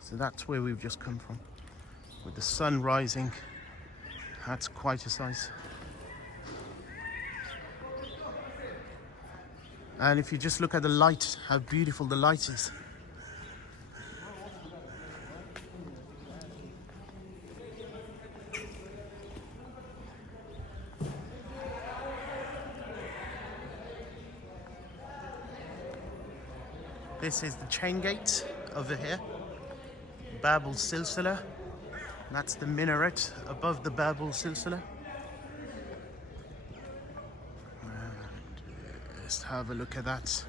So that's where we've just come from, with the sun rising. That's quite a sight. And if you just look at the light, how beautiful the light is. This is the chain gate over here, Bab al-Silsila. That's the minaret above the Bab al-Silsila. Just have a look at that.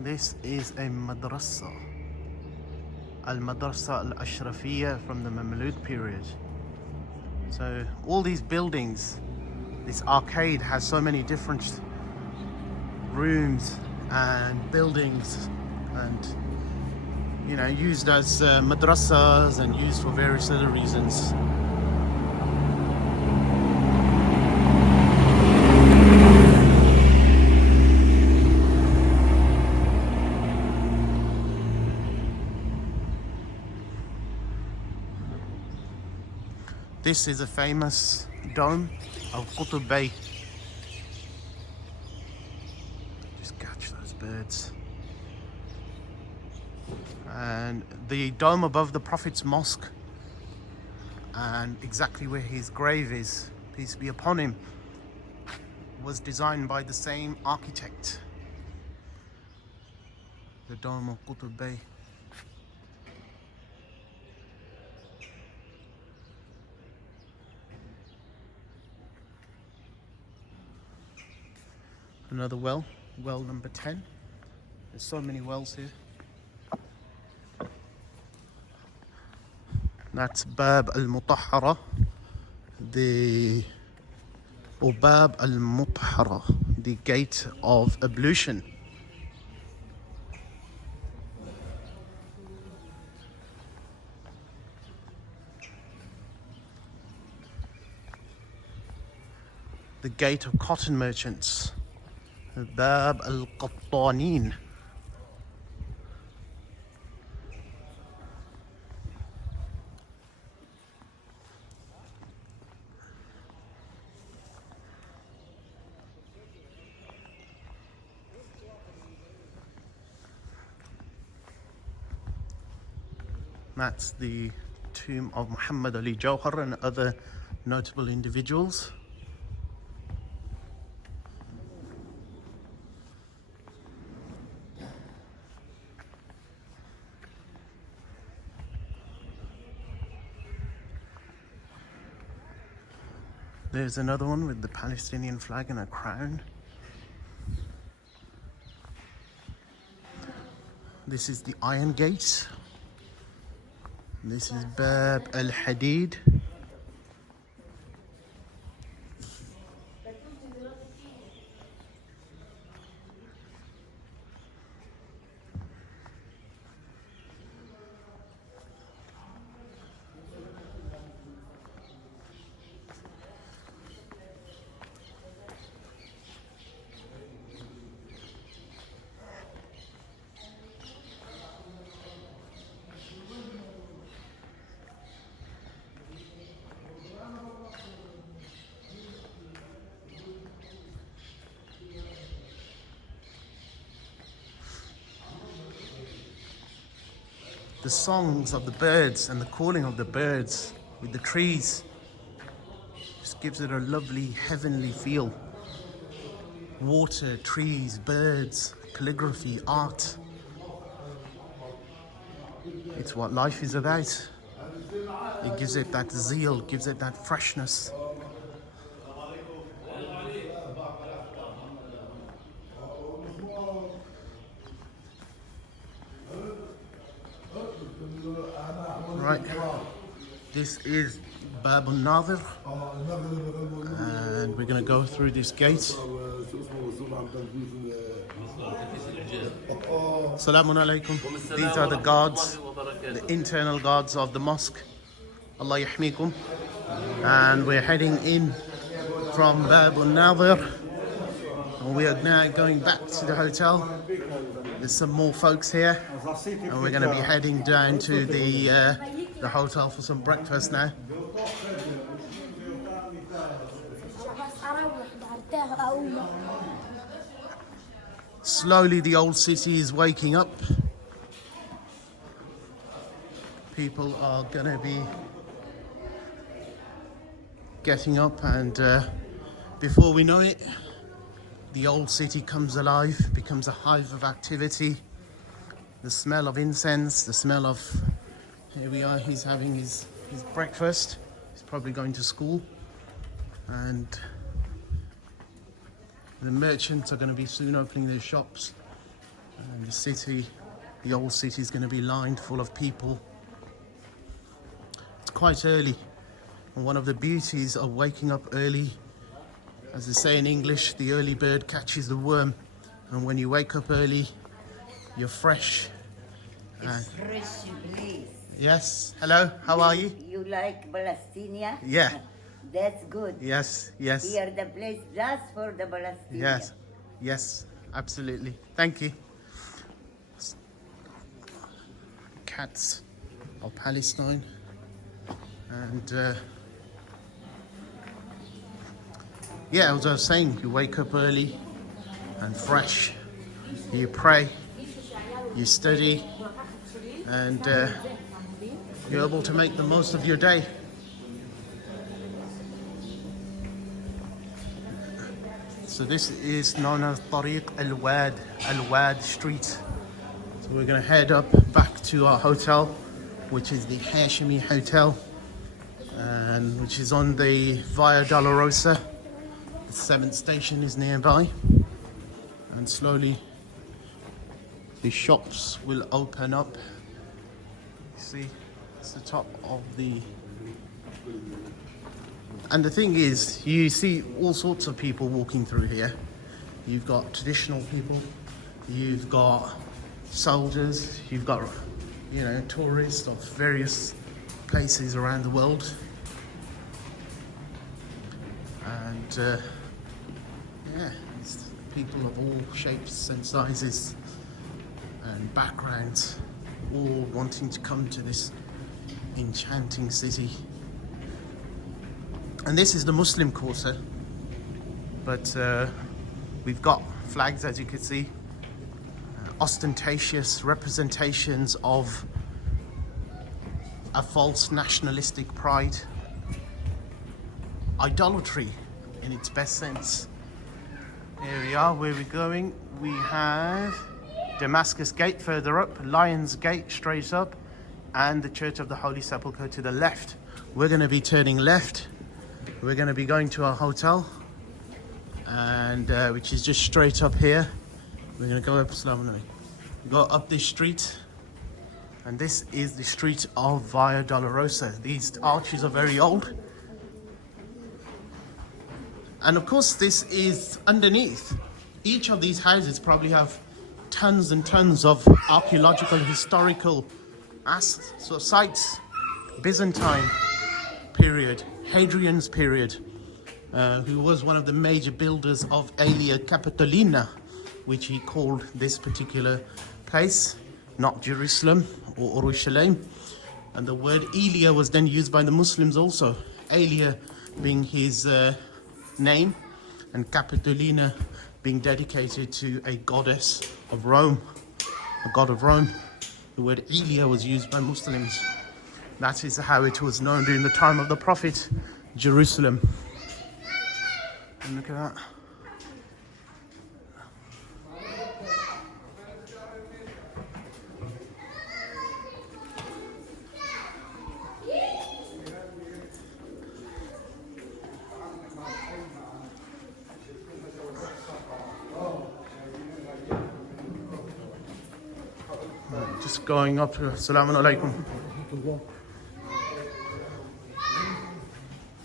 This is a madrasa, al-Madrasa al-Ashrafiyya from the Mamluk period. So all these buildings, this arcade has so many different rooms and buildings, and you know, used as madrasas and used for various other reasons. This is a famous dome of Qutb Bay. Just catch those birds. And the dome above the Prophet's mosque, and exactly where his grave is, peace be upon him, was designed by the same architect. The dome of Qutb Bay. Another well number 10. There's so many wells here. That's Bab al-Mutahhara, Bab al-Mutahhara, the gate of ablution. The gate of cotton merchants, Bab al-Qattanin. That's the tomb of Muhammad Ali Jawhar and other notable individuals. There's another one with the Palestinian flag and a crown. This is the Iron Gate. This is Bab al-Hadid. The songs of the birds and the calling of the birds with the trees just gives it a lovely heavenly feel. Water, trees, birds, calligraphy, art. It's what life is about. It gives it that zeal, gives it that freshness. Right, this is Bab al-Nadir, and we're going to go through this gate. Assalamu alaikum. These are the guards, the internal guards of the mosque. Allah yahmikum. And we're heading in from Bab al-Nadir, and we are now going back to the hotel. There's some more folks here, and we're going to be heading down to the hotel for some breakfast now. Slowly the old city is waking up. People are going to be getting up, and before we know it, the old city comes alive, becomes a hive of activity. The smell of incense, the smell of... Here we are, he's having his breakfast. He's probably going to school. And the merchants are going to be soon opening their shops. And the city, the old city is going to be lined full of people. It's quite early. And one of the beauties of waking up early, as they say in English, the early bird catches the worm. And when you wake up early, you're fresh. It's fresh place. Yes. Hello, how are you? You like Palestine? Yeah. That's good. Yes, yes. Here the place just for the Palestinians. Yes, yes, absolutely. Thank you. Cats of Palestine. And yeah, as I was saying, you wake up early and fresh. You pray, you study, and you're able to make the most of your day. So this is known as Tariq Al-Wad Street. So we're going to head up back to our hotel, which is the Hashimi Hotel, and which is on the Via Dolorosa. The 7th station is nearby, and slowly the shops will open up. You see, it's the top of the... And the thing is, you see all sorts of people walking through here. You've got traditional people, you've got soldiers, you've got, you know, tourists of various places around the world. And yeah, it's people of all shapes and sizes and backgrounds, all wanting to come to this enchanting city. And this is the Muslim quarter, but we've got flags, as you can see, ostentatious representations of a false nationalistic pride, idolatry in its best sense. Here we are, where we're going. We have Damascus Gate further up, Lions Gate straight up, and the Church of the Holy Sepulchre to the left. We're going to be turning left we're going to be going to our hotel, and which is just straight up here. We're going to go up this street, and this is the street of Via Dolorosa. These arches are very old, and of course this is underneath. Each of these houses probably have tons and tons of archaeological, historical sites. Byzantine period, Hadrian's period, who was one of the major builders of Aelia Capitolina, which he called this particular place, not Jerusalem or Urushalayim. And the word Aelia was then used by the Muslims also, Aelia being his name, and Capitolina being dedicated to a goddess of Rome, a god of Rome. The word Aelia was used by Muslims. That is how it was known during the time of the Prophet, Jerusalem. And look at that. Just going up to Assalamu alaikum.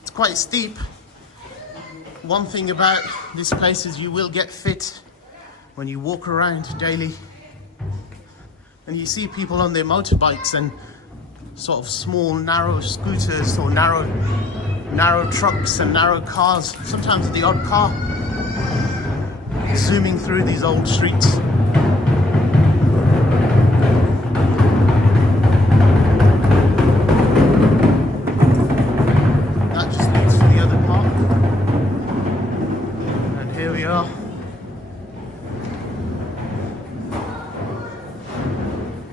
It's quite steep. One thing about this place is you will get fit when you walk around daily, and you see people on their motorbikes and sort of small narrow scooters or narrow trucks and narrow cars, sometimes the odd car, zooming through these old streets.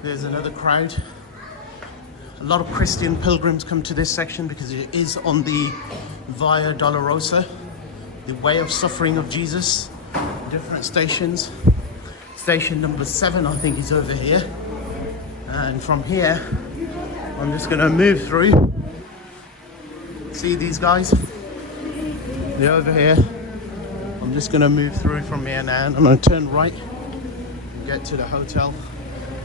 There's another crowd. A lot of Christian pilgrims come to this section because it is on the Via Dolorosa, the way of suffering of Jesus. Different stations. Station number 7, I think, is over here. And from here, I'm just going to move through. See these guys? They're over here. I'm just going to move through from here now, and I'm going to turn right and get to the hotel.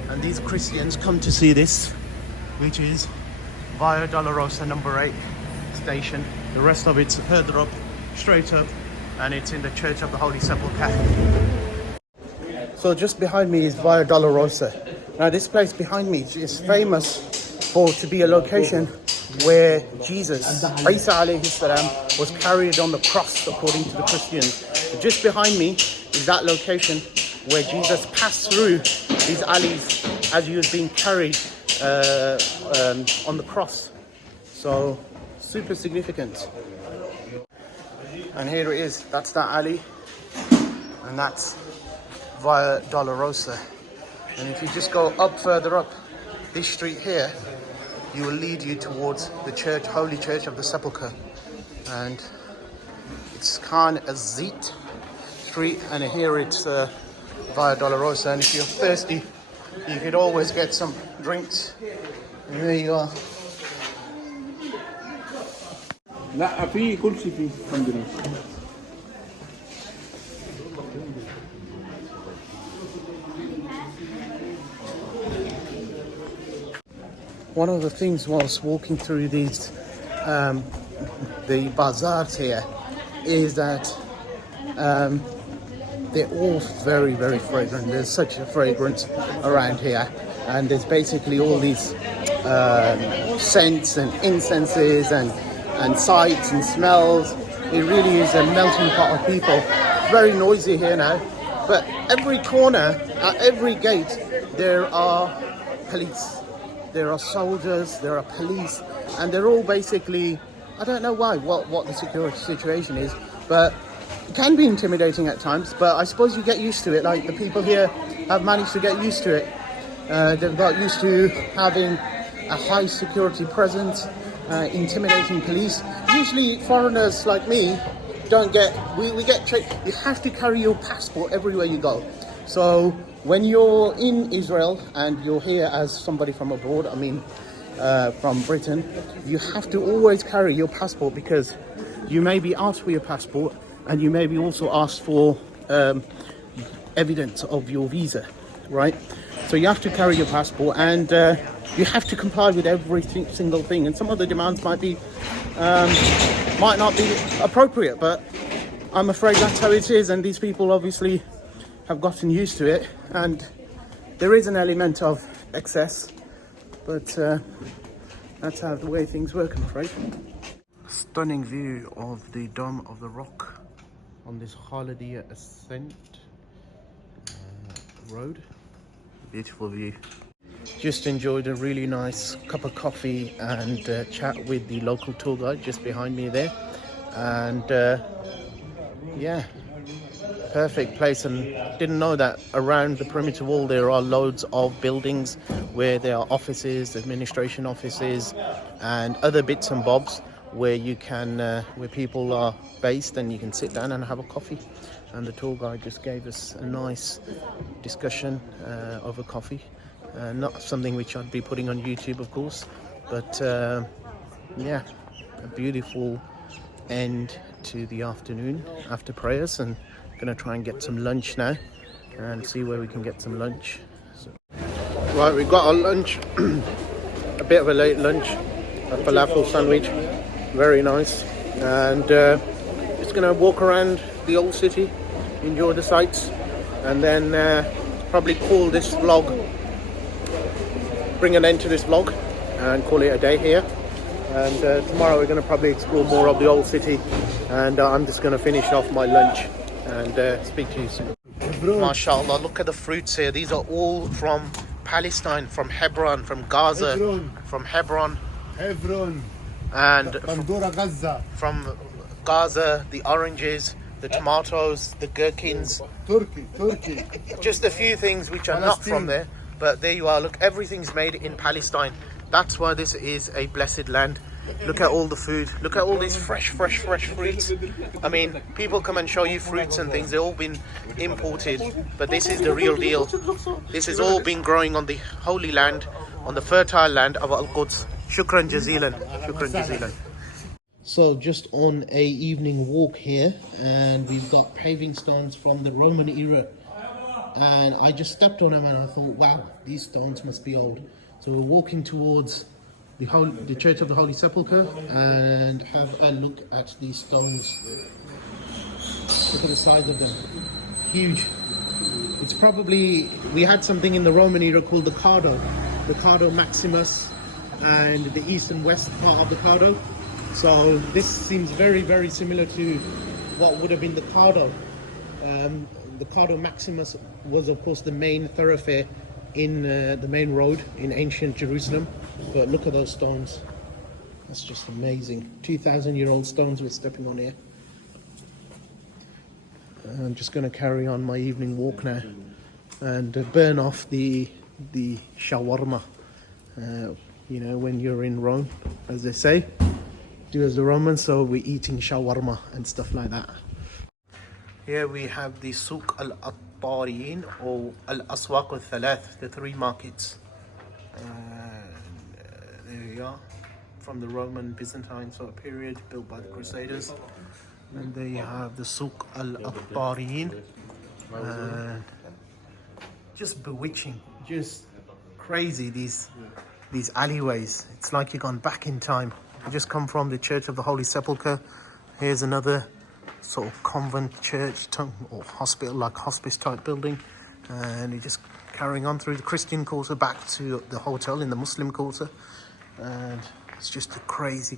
And these Christians come to see this, which is Via Dolorosa number 8 station. The rest of it's further up, straight up, and it's in the Church of the Holy Sepulchre. So just behind me is Via Dolorosa. Now this place behind me is famous to be a location where Jesus, Isa alayhi salam, was carried on the cross according to the Christians. Just behind me is that location where Jesus passed through these alleys as he was being carried on the cross. So super significant. And here it is. That's that alley, and that's Via Dolorosa. And if you just go up further up this street here, you will lead you towards the church, Holy Church of the Sepulchre. And it's Khan Azit Street, and here it's Via Dolorosa. And if you're thirsty, you could always get some drinks. And there you are. لا في كل شيء فيه الحمد لله. One of the things whilst walking through these the bazaars here is that they're all very, very fragrant. There's such a fragrance around here, and there's basically all these scents and incenses and sights and smells. It really is a melting pot of people. Very noisy here now, but every corner, at every gate, there are police. There are soldiers, there are police, and they're all basically, I don't know why, what the security situation is, but it can be intimidating at times, but I suppose you get used to it. Like, the people here have managed to get used to it. They've got used to having a high security presence, intimidating police. Usually foreigners like me don't get, we get tricked. You have to carry your passport everywhere you go. So when you're in Israel and you're here as somebody from abroad, I mean from Britain, you have to always carry your passport, because you may be asked for your passport, and you may be also asked for evidence of your visa, right? So you have to carry your passport, and you have to comply with every single thing. And some of the demands might not be appropriate, but I'm afraid that's how it is. And these people obviously have gotten used to it, and there is an element of excess, but that's how the way things work, I'm afraid. Stunning view of the Dome of the Rock on this Khalidiyya Ascent road. Beautiful view. Just enjoyed a really nice cup of coffee and chat with the local tour guide just behind me there, and yeah, perfect place. And didn't know that around the perimeter wall there are loads of buildings where there are offices, administration offices, and other bits and bobs where you can where people are based, and you can sit down and have a coffee. And the tour guide just gave us a nice discussion over coffee. Not something which I'd be putting on YouTube, of course, but yeah, a beautiful end to the afternoon after prayers, and gonna try and get some lunch now and see where we can get some lunch. So, right, we got our lunch, a bit of a late lunch, a falafel sandwich, very nice, and just gonna walk around the old city, enjoy the sights, and then probably call this vlog, bring an end to this vlog and call it a day here. And tomorrow we're going to probably explore more of the old city, and I'm just going to finish off my lunch and speak to you soon. MashaAllah, look at the fruits here. These are all from Palestine, from Hebron, from Gaza, from Hebron, and Gaza. from Gaza, the oranges, the tomatoes, the gherkins, Turkey. just a few things which are not from there, but there you are. Look, everything's made in Palestine. That's why this is a blessed land. Look at all the food. Look at all these fresh fruits. I mean, people come and show you fruits and things. They've all been imported, but this is the real deal. This has all been growing on the holy land, on the fertile land of Al-Quds. Shukran jazilan. Shukran jazilan. So just on a evening walk here, and we've got paving stones from the Roman era, and I just stepped on them and I thought, wow, these stones must be old. So we're walking towards the Church of the Holy Sepulchre and have a look at these stones. Look at the size of them, huge. It's probably, we had something in the Roman era called the Cardo Maximus, and the east and west part of the Cardo. So this seems very, very similar to what would have been the Cardo. The Cardo Maximus was, of course, the main thoroughfare in the main road in ancient Jerusalem. But look at those stones. That's just amazing. 2,000-year-old stones we're stepping on here. I'm just going to carry on my evening walk now and burn off the shawarma. You know, when you're in Rome, as they say, do as the Romans. So we're eating shawarma and stuff like that. Here we have the Souq al-Attariyin, or al-Aswaq al-Thalath, the three markets. There you are, from the Roman Byzantine sort of period, built by the Crusaders. And there you have the Souq al-Attariyin. Just bewitching, just crazy, these alleyways. It's like you've gone back in time. You just come from the Church of the Holy Sepulchre. Here's another sort of convent church or hospital, like hospice type building, and you're just carrying on through the Christian quarter back to the hotel in the Muslim quarter, and it's just a crazy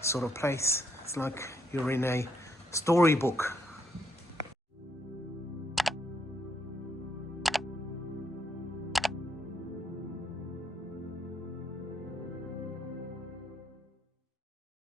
sort of place. It's like you're in a storybook.